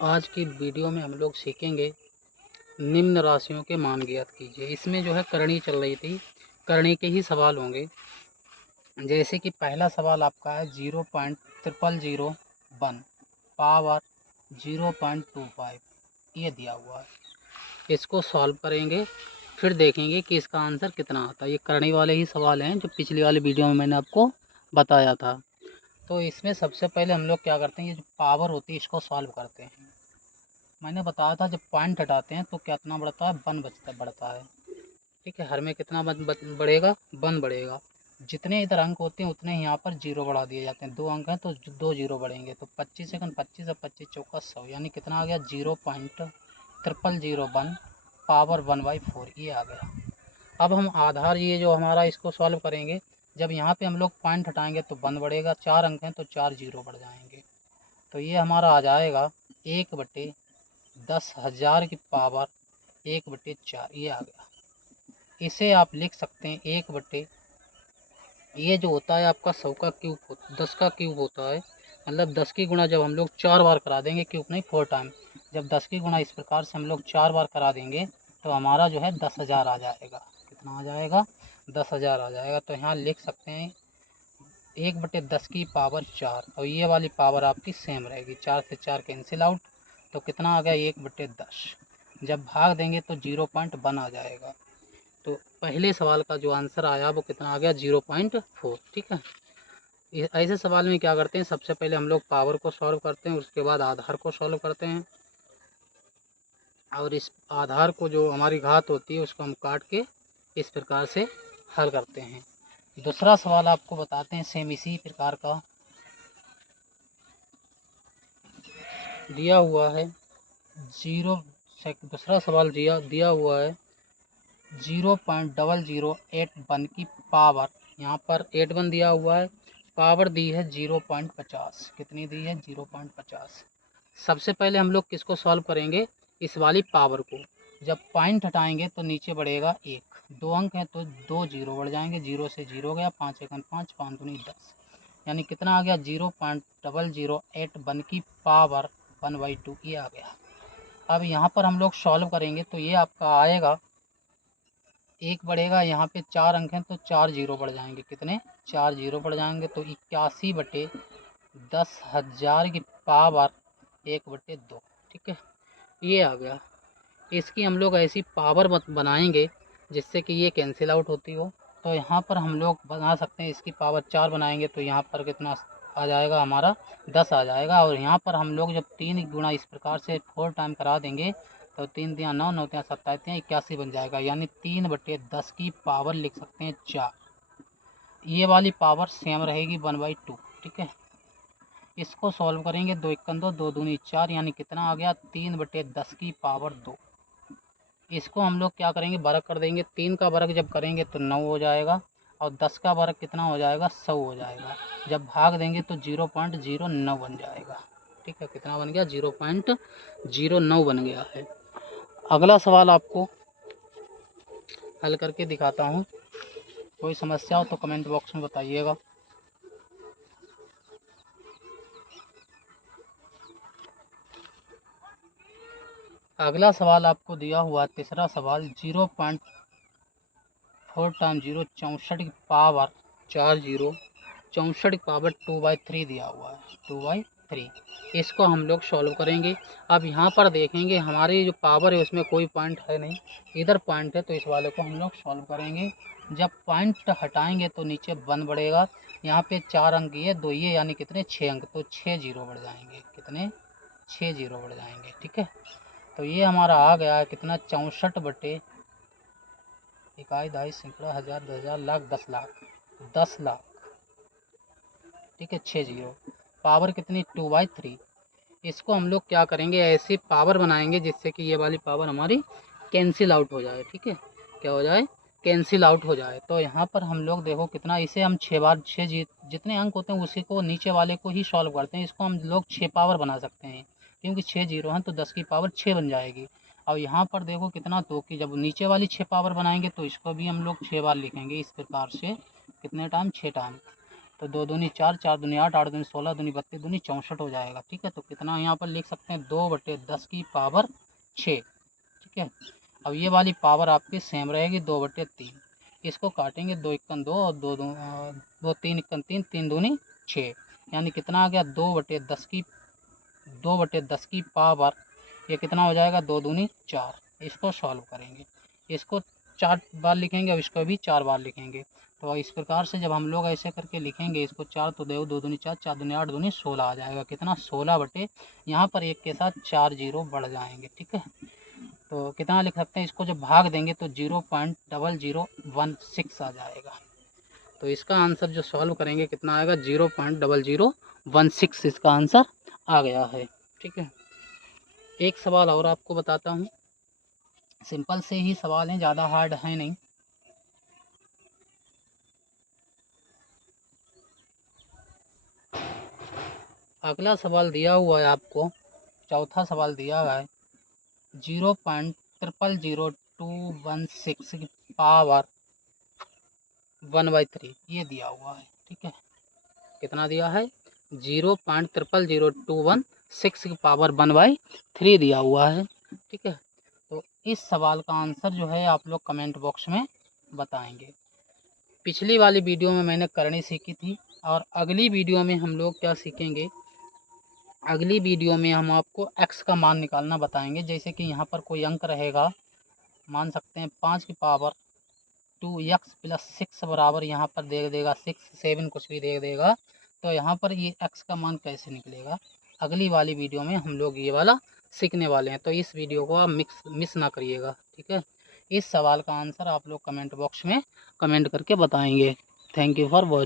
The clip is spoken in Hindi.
आज की वीडियो में हम लोग सीखेंगे निम्न राशियों के मान ज्ञात कीजिए। इसमें जो है करणी चल रही थी, करणी के ही सवाल होंगे। जैसे कि पहला सवाल आपका है 0.0001 पावर 0.25 ये दिया हुआ है। इसको सॉल्व करेंगे, फिर देखेंगे कि इसका आंसर कितना आता है। ये करणी वाले ही सवाल हैं जो पिछली वाली वीडियो में मैंने आपको बताया था। तो इसमें सबसे पहले हम लोग क्या करते हैं, ये जो पावर होती है इसको सॉल्व करते हैं। मैंने बताया था जब पॉइंट हटाते हैं तो कितना बढ़ता है, वन बढ़ता है। ठीक है, हर में कितना बढ़ेगा, वन बढ़ेगा। जितने इधर अंक होते हैं उतने यहाँ पर जीरो बढ़ा दिए जाते हैं। 2 अंक हैं तो 2 जीरो बढ़ेंगे, तो 25 सेकंड 25 और 25 चौका 100, यानी कितना आ गया 0.0001 पावर 1/4 ये आ गया। अब हम आधार ये जो हमारा इसको सॉल्व करेंगे, जब यहाँ पे हम लोग पॉइंट हटाएंगे तो 1 बढ़ेगा, 4 अंक हैं तो 4 जीरो बढ़ जाएंगे। तो ये हमारा आ जाएगा 1/10,000 की पावर 1/4 ये आ गया। इसे आप लिख सकते हैं 1/, ये जो होता है आपका 100 का क्यूब, 10 का क्यूब होता है। मतलब 10 की गुणा जब हम लोग 4 बार करा देंगे, क्यूब नहीं 4 टाइम, जब 10 की गुणा इस प्रकार से हम लोग 4 बार करा देंगे तो हमारा जो है 10,000 आ जाएगा। कितना आ जाएगा, 10,000 आ जाएगा। तो यहाँ लिख सकते हैं 1/10 की पावर 4, और ये वाली पावर आपकी सेम रहेगी। 4 से 4 कैंसिल आउट, तो कितना आ गया 1/10। जब भाग देंगे तो 0.1 आ जाएगा। तो पहले सवाल का जो आंसर आया वो कितना आ गया 0.4। ठीक है, ऐसे सवाल में क्या करते हैं, सबसे पहले हम लोग पावर को सॉल्व करते हैं, उसके बाद आधार को सॉल्व करते हैं, और इस आधार को जो हमारी घात होती है उसको हम काट के इस प्रकार से हल करते हैं। दूसरा सवाल आपको बताते हैं सेम इसी प्रकार का दिया हुआ है। दूसरा सवाल दिया हुआ है 0.0081 की पावर, यहाँ पर 81 दिया हुआ है, पावर दी है 0.50। कितनी दी है 0.50। सबसे पहले हम लोग किसको सॉल्व करेंगे, इस वाली पावर को। जब पॉइंट हटाएंगे तो नीचे बढ़ेगा 1, 2 अंक है तो 2 जीरो बढ़ जाएंगे, 0 से 0 गया, 5 एकम 5, 5 दूनी 10, यानी कितना आ गया 0.0081 की पावर 1/2 ये आ गया। अब यहाँ पर हम लोग सॉल्व करेंगे तो ये आपका आएगा, 1 बढ़ेगा, यहाँ पे 4 अंक हैं तो 4 जीरो बढ़ जाएंगे। कितने, 4 जीरो बढ़ जाएंगे, तो 81/10,000 की पावर 1/2। ठीक है, ये आ गया। इसकी हम लोग ऐसी पावर बनाएंगे जिससे कि ये कैंसिल आउट होती हो। तो यहाँ पर हम लोग बना सकते हैं, इसकी पावर 4 बनाएंगे तो यहाँ पर कितना आ जाएगा हमारा 10 आ जाएगा। और यहाँ पर हम लोग जब 3 गुणा इस प्रकार से 4 टाइम करा देंगे तो 3 दिया 9, 9 तिया 27, 81 बन जाएगा, यानी 3/10 की पावर लिख सकते हैं 4। ये वाली पावर सेम रहेगी 1/2। ठीक है, इसको सॉल्व करेंगे, 2 एकम 2, 2 दूनी 4, यानी कितना आ गया 3/10 की पावर 2। इसको हम लोग क्या करेंगे, वर्ग कर देंगे। 3 का वर्ग जब करेंगे तो 9 हो जाएगा, और 10 का वर्ग कितना हो जाएगा 100 हो जाएगा। जब भाग देंगे तो 0.09 बन जाएगा। ठीक है, कितना बन गया 0.09 बन गया है। अगला सवाल आपको हल करके दिखाता हूँ। कोई समस्या हो तो कमेंट बॉक्स में बताइएगा। अगला सवाल आपको दिया हुआ तीसरा सवाल 0.4 टाइम 0 64 की पावर 4 जीरो, 64 की पावर 2/3 दिया हुआ है, 2/3। इसको हम लोग सॉल्व करेंगे। अब यहाँ पर देखेंगे हमारी जो पावर है उसमें कोई पॉइंट है नहीं, इधर पॉइंट है, तो इस वाले को हम लोग सॉल्व करेंगे। जब पॉइंट हटाएंगे तो नीचे 1 बढ़ेगा, यहाँ पे 4 अंक ये 2 ये, यानी कितने 6 अंक, तो 6 जीरो बढ़ जाएंगे। कितने, 6 जीरो बढ़ जाएंगे। ठीक है, तो ये हमारा आ गया है कितना 64/, इकाई, दहाई, सैकड़ा, हज़ार, 10,000, लाख, 10 लाख, 10 लाख। ठीक है, 6 जीरो, पावर कितनी 2/3। इसको हम लोग क्या करेंगे, ऐसी पावर बनाएंगे जिससे कि ये वाली पावर हमारी कैंसिल आउट हो जाए। ठीक है, क्या हो जाए, कैंसिल आउट हो जाए। तो यहाँ पर हम लोग देखो कितना, इसे हम 6 बार 6 जितने अंक होते हैं उसी को नीचे वाले को ही सॉल्व करते हैं। इसको हम लोग 6 पावर बना सकते हैं, क्योंकि 6 जीरो हैं तो 10 की पावर 6 बन जाएगी। और यहाँ पर देखो कितना, तो कि जब नीचे वाली 6 पावर बनाएंगे तो इसको भी हम लोग 6 बार लिखेंगे इस प्रकार से। कितने टाइम, 6 टाइम। तो 2 दूनी 4, 4 दूनी 8, 8 दूनी 16, दूनी 32, दूनी 64 हो जाएगा। ठीक है, तो कितना यहाँ पर लिख सकते हैं 2/10 की पावर 6। ठीक है, अब ये वाली पावर आपकी सेम रहेगी 2/3। इसको काटेंगे 2 एकन 2 और 2 3 एकन 3, 3 दूनी 6, यानी कितना आ गया 2/10 की पावर, ये कितना हो जाएगा 2 दूनी 4। इसको सॉल्व करेंगे, इसको 4 बार लिखेंगे और इसको भी 4 बार लिखेंगे। तो इस प्रकार से जब हम लोग ऐसे करके लिखेंगे इसको 4 तो 2 दूनी 4, 4 दूनी 8, दूनी 16 आ जाएगा। कितना 16 बटे, यहाँ पर एक के साथ 4 जीरो बढ़ जाएंगे। ठीक है, तो कितना लिख सकते हैं, इसको जब भाग देंगे तो 0.0016 आ जाएगा। तो इसका आंसर जो सॉल्व करेंगे कितना आएगा 0.0016 इसका आंसर आ गया है। ठीक है, एक सवाल और आपको बताता हूँ, सिंपल से ही सवाल हैं, ज़्यादा हार्ड है नहीं। अगला सवाल दिया हुआ है आपको, चौथा सवाल दिया हुआ है 0.000216 की पावर 1/3 ये दिया हुआ है। ठीक है, कितना दिया है 0.000216 की पावर 1/3 दिया हुआ है। ठीक है, तो इस सवाल का आंसर जो है आप लोग कमेंट बॉक्स में बताएंगे। पिछली वाली वीडियो में मैंने करनी सीखी थी, और अगली वीडियो में हम लोग क्या सीखेंगे, अगली वीडियो में हम आपको x का मान निकालना बताएंगे। जैसे कि यहाँ पर कोई अंक रहेगा, मान सकते हैं 5 की पावर 2x + 6 बराबर यहाँ पर दे देगा 6, 7 कुछ भी दे देगा, तो यहाँ पर ये x का मान कैसे निकलेगा, अगली वाली वीडियो में हम लोग ये वाला सीखने वाले हैं। तो इस वीडियो को आप मिस ना करिएगा। ठीक है, इस सवाल का आंसर आप लोग कमेंट बॉक्स में कमेंट करके बताएंगे। Thank you for watching.